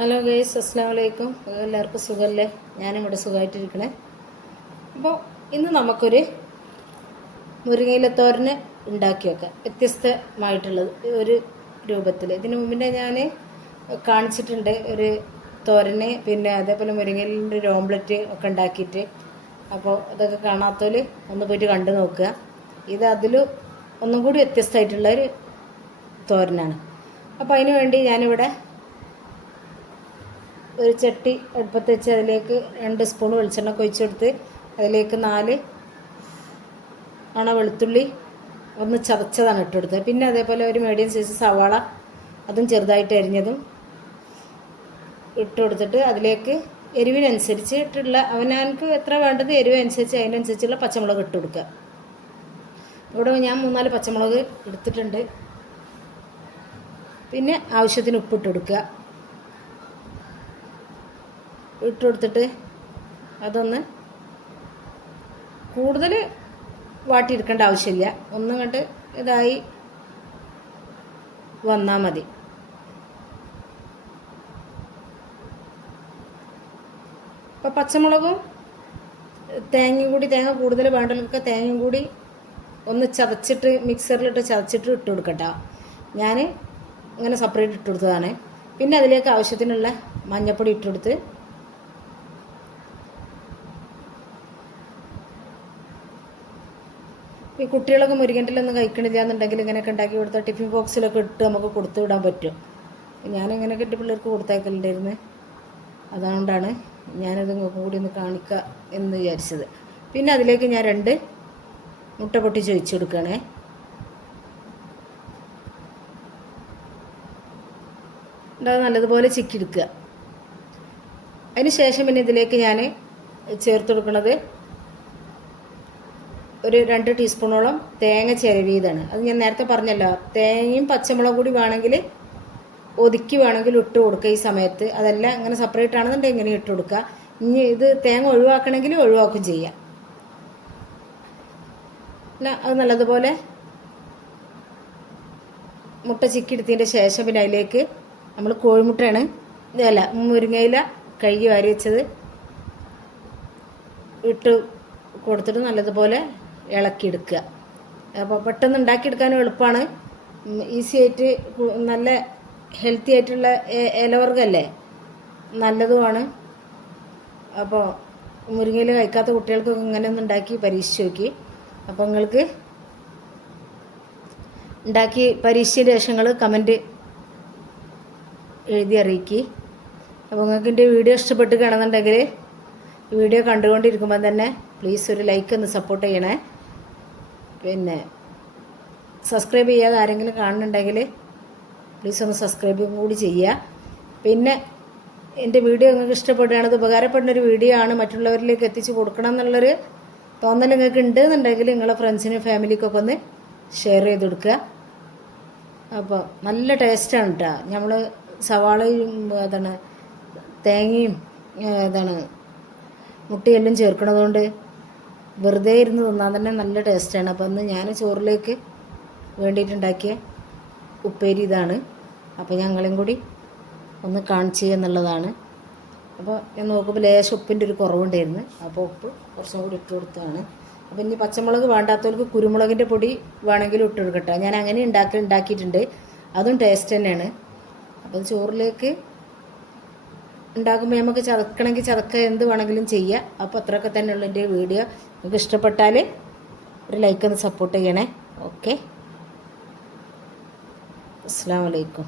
Hello guys അസ്സാം വലൈക്കും എല്ലാവർക്കും സുഖമല്ലേ ഞാനും ഇവിടെ സുഖമായിട്ടിരിക്കണേ അപ്പോൾ ഇന്ന് നമുക്കൊരു മുരിങ്ങയിലത്തോരന് ഉണ്ടാക്കി വെക്കാം. വ്യത്യസ്തമായിട്ടുള്ളത് ഒരു രൂപത്തിൽ ഇതിനു മുമ്പിന്റെ ഞാൻ കാണിച്ചിട്ടുണ്ട് ഒരു തോരന് പിന്നെ അതേപോലെ മുരിങ്ങയിലിന്റെ ഒരു ഓംലെറ്റ് ഒക്കെ ഉണ്ടാക്കിയിട്ട്. അപ്പോൾ അതൊക്കെ കാണാത്തവർ ഒന്ന് പോയിട്ട് കണ്ടു നോക്കുക. ഇത് അതിൽ ഒന്നും കൂടി വ്യത്യസ്തമായിട്ടുള്ള ഒരു തോരനാണ്. അപ്പോൾ അതിന് വേണ്ടി ഞാനിവിടെ ഒരു ചട്ടി അടുപ്പത്ത് വെച്ച് അതിലേക്ക് രണ്ട് സ്പൂൺ വെളിച്ചെണ്ണ കൊഴിച്ചെടുത്ത് അതിലേക്ക് നാല് അണ വെളുത്തുള്ളി ഒന്ന് ചതച്ചതാണ് ഇട്ടെടുത്തത്. പിന്നെ അതേപോലെ ഒരു മീഡിയം സൈസ് സവാള അതും ചെറുതായിട്ട് അരിഞ്ഞതും ഇട്ട് കൊടുത്തിട്ട് അതിലേക്ക് എരിവിനനുസരിച്ചിട്ടുള്ള അവനവനക്ക് എത്ര വേണ്ടത് എരിവനുസരിച്ച് അതിനനുസരിച്ചുള്ള പച്ചമുളക് ഇട്ട് കൊടുക്കുക ഇവിടെ ഞാൻ മൂന്നാൽ പച്ചമുളക് എടുത്തിട്ടുണ്ട്. പിന്നെ ആവശ്യത്തിന് ഉപ്പിട്ട് കൊടുക്കുക. ഇട്ട് കൊടുത്തിട്ട് അതൊന്ന് കൂടുതൽ വാട്ടിയെടുക്കേണ്ട ആവശ്യമില്ല. ഒന്നും കണ്ട് ഇതായി വന്നാൽ മതി. ഇപ്പം പച്ചമുളകും തേങ്ങയും കൂടി തേങ്ങ കൂടുതൽ വേണ്ടവർക്ക് തേങ്ങയും കൂടി ഒന്ന് ചതച്ചിട്ട് മിക്സറിലിട്ട് ചതച്ചിട്ട് ഇട്ട് കൊടുക്കട്ടോ. ഞാൻ ഇങ്ങനെ സെപ്പറേറ്റ് ഇട്ട് കൊടുത്തതാണ്. പിന്നെ അതിലേക്ക് ആവശ്യത്തിനുള്ള മഞ്ഞൾപ്പൊടി ഇട്ട് ഈ കുട്ടികളൊക്കെ മുരുകന്റിലൊന്നും കഴിക്കണില്ല എന്നുണ്ടെങ്കിൽ ഇങ്ങനെയൊക്കെ ഉണ്ടാക്കി കൊടുത്താൽ ടിഫിൻ ബോക്സിലൊക്കെ ഇട്ട് നമുക്ക് കൊടുത്തു വിടാൻ പറ്റും. ഞാൻ ഇങ്ങനെയൊക്കെ എന്റെ പിള്ളേർക്ക് കൊടുത്തേക്കലുണ്ടായിരുന്നു അതുകൊണ്ടാണ് ഞാനത് കൂടി ഒന്ന് കാണിക്കുക എന്ന് വിചാരിച്ചത്. പിന്നെ അതിലേക്ക് ഞാൻ രണ്ട് മുട്ട പൊട്ടി ചോദിച്ചു കൊടുക്കണേ ഉണ്ടാകും നല്ലതുപോലെ ചിക്കിയെടുക്കുക അതിന് ശേഷം പിന്നെ ഇതിലേക്ക് ഞാൻ ചേർത്ത് കൊടുക്കുന്നത് ഒരു രണ്ട് ടീസ്പൂണോളം തേങ്ങ ചിരവിയതാണ്. അത് ഞാൻ നേരത്തെ പറഞ്ഞല്ലോ തേങ്ങയും പച്ചമുളകും കൂടി വേണമെങ്കിൽ ഒതുക്കി വേണമെങ്കിൽ ഇട്ട് കൊടുക്കുക ഈ സമയത്ത്. അതല്ല ഇങ്ങനെ സെപ്പറേറ്റ് ആണെന്നുണ്ടെങ്കിൽ ഇങ്ങനെ ഇട്ട് കൊടുക്കുക. ഇനി ഇത് തേങ്ങ ഒഴിവാക്കണമെങ്കിൽ ഒഴിവാക്കും ചെയ്യാം. അല്ല അത് നല്ലതുപോലെ മുട്ട ചിക്കി എടുത്തതിന്റെ ശേഷം പിന്നെ അതിലേക്ക് നമ്മൾ കോഴിമുട്ടയാണ് ഇതല്ല മുരിങ്ങയില കഴുകി വാരി വെച്ചത്. ഇട്ട് കൊടുത്തിട്ട് നല്ലതുപോലെ ഇളക്കിയെടുക്കുക. അപ്പോൾ പെട്ടെന്ന് ഉണ്ടാക്കിയെടുക്കാനും എളുപ്പമാണ് ഈസി ആയിട്ട് നല്ല ഹെൽത്തി ആയിട്ടുള്ള ഇലവർഗല്ലേ നല്ലതുമാണ്. അപ്പോൾ മുരിങ്ങയിൽ കഴിക്കാത്ത കുട്ടികൾക്കൊക്കെ ഇങ്ങനെ ഒന്ന് ഉണ്ടാക്കി പരീക്ഷിച്ച് നോക്കി. അപ്പോൾ നിങ്ങൾക്ക് ഉണ്ടാക്കി പരീക്ഷിച്ച ശേഷങ്ങൾ കമന്റ് എഴുതി അറിയിക്കി. അപ്പോൾ നിങ്ങൾക്ക് എന്റെ വീഡിയോ ഇഷ്ടപ്പെട്ട് കാണുന്നുണ്ടെങ്കിൽ വീഡിയോ കണ്ടുകൊണ്ടിരിക്കുമ്പോൾ തന്നെ പ്ലീസ് ഒരു ലൈക്ക് ഒന്ന് സപ്പോർട്ട് ചെയ്യണേ. പിന്നെ സബ്സ്ക്രൈബ് ചെയ്യാതെ ആരെങ്കിലും കാണുന്നുണ്ടെങ്കിൽ പ്ലീസ് ഒന്ന് സബ്സ്ക്രൈബ് കൂടി ചെയ്യുക. പിന്നെ എന്റെ വീഡിയോ നിങ്ങൾക്ക് ഇഷ്ടപ്പെടുകയാണ് ഇത് ഉപകാരപ്പെടുന്ന ഒരു വീഡിയോ ആണ്. മറ്റുള്ളവരിലേക്ക് എത്തിച്ചു കൊടുക്കണം എന്നുള്ളൊരു തോന്നൽ നിങ്ങൾക്ക് ഉണ്ട് എന്നുണ്ടെങ്കിൽ നിങ്ങളെ ഫ്രണ്ട്സിനും ഫാമിലിക്കൊക്കെ ഒന്ന് ഷെയർ ചെയ്ത് കൊടുക്കുക. അപ്പോൾ നല്ല ടേസ്റ്റാണ് കേട്ടോ നമ്മൾ സവാളയും അതാണ് തേങ്ങയും അതാണ് മുട്ടയെല്ലാം ചേർക്കണതുകൊണ്ട് വെറുതെ ഇരുന്ന് തിന്നാൻ തന്നെ നല്ല ടേസ്റ്റാണ് അപ്പോൾ ഇന്ന് ഞാൻ ചോറിലേക്ക് വേണ്ടിയിട്ടുണ്ടാക്കിയ ഉപ്പേരി ഇതാണ്. അപ്പോൾ ഞങ്ങളും കൂടി ഒന്ന് കാണിച്ചു എന്നുള്ളതാണ്. അപ്പോൾ ഞാൻ നോക്കുമ്പോൾ ലേശം ഉപ്പിന്റെ ഒരു കുറവുണ്ടായിരുന്നു. അപ്പോൾ ഉപ്പ് കുറച്ചും കൂടി ഇട്ട് കൊടുത്തതാണ്. അപ്പോൾ ഇനി പച്ചമുളക് വേണ്ടാത്തവർക്ക് കുരുമുളകിന്റെ പൊടി വേണമെങ്കിലും ഇട്ട് കൊടുക്കട്ടെ. ഞാൻ അങ്ങനെ ഉണ്ടാക്കി ഉണ്ടാക്കിയിട്ടുണ്ട്. അതും ടേസ്റ്റ് തന്നെയാണ്. അപ്പോൾ ചോറിലേക്ക് ഉണ്ടാക്കുമ്പോൾ നമുക്ക് ചതക്കണമെങ്കിൽ ചതക്ക എന്ത് വേണമെങ്കിലും ചെയ്യാം. അപ്പോൾ അത്രയൊക്കെ തന്നെയുള്ള എന്റെ വീഡിയോ. നിങ്ങൾക്ക് ഇഷ്ടപ്പെട്ടാൽ ഒരു ലൈക്ക് ഒന്ന് സപ്പോർട്ട് ചെയ്യണേ. ഓക്കെ അസ്സാം വലൈക്കും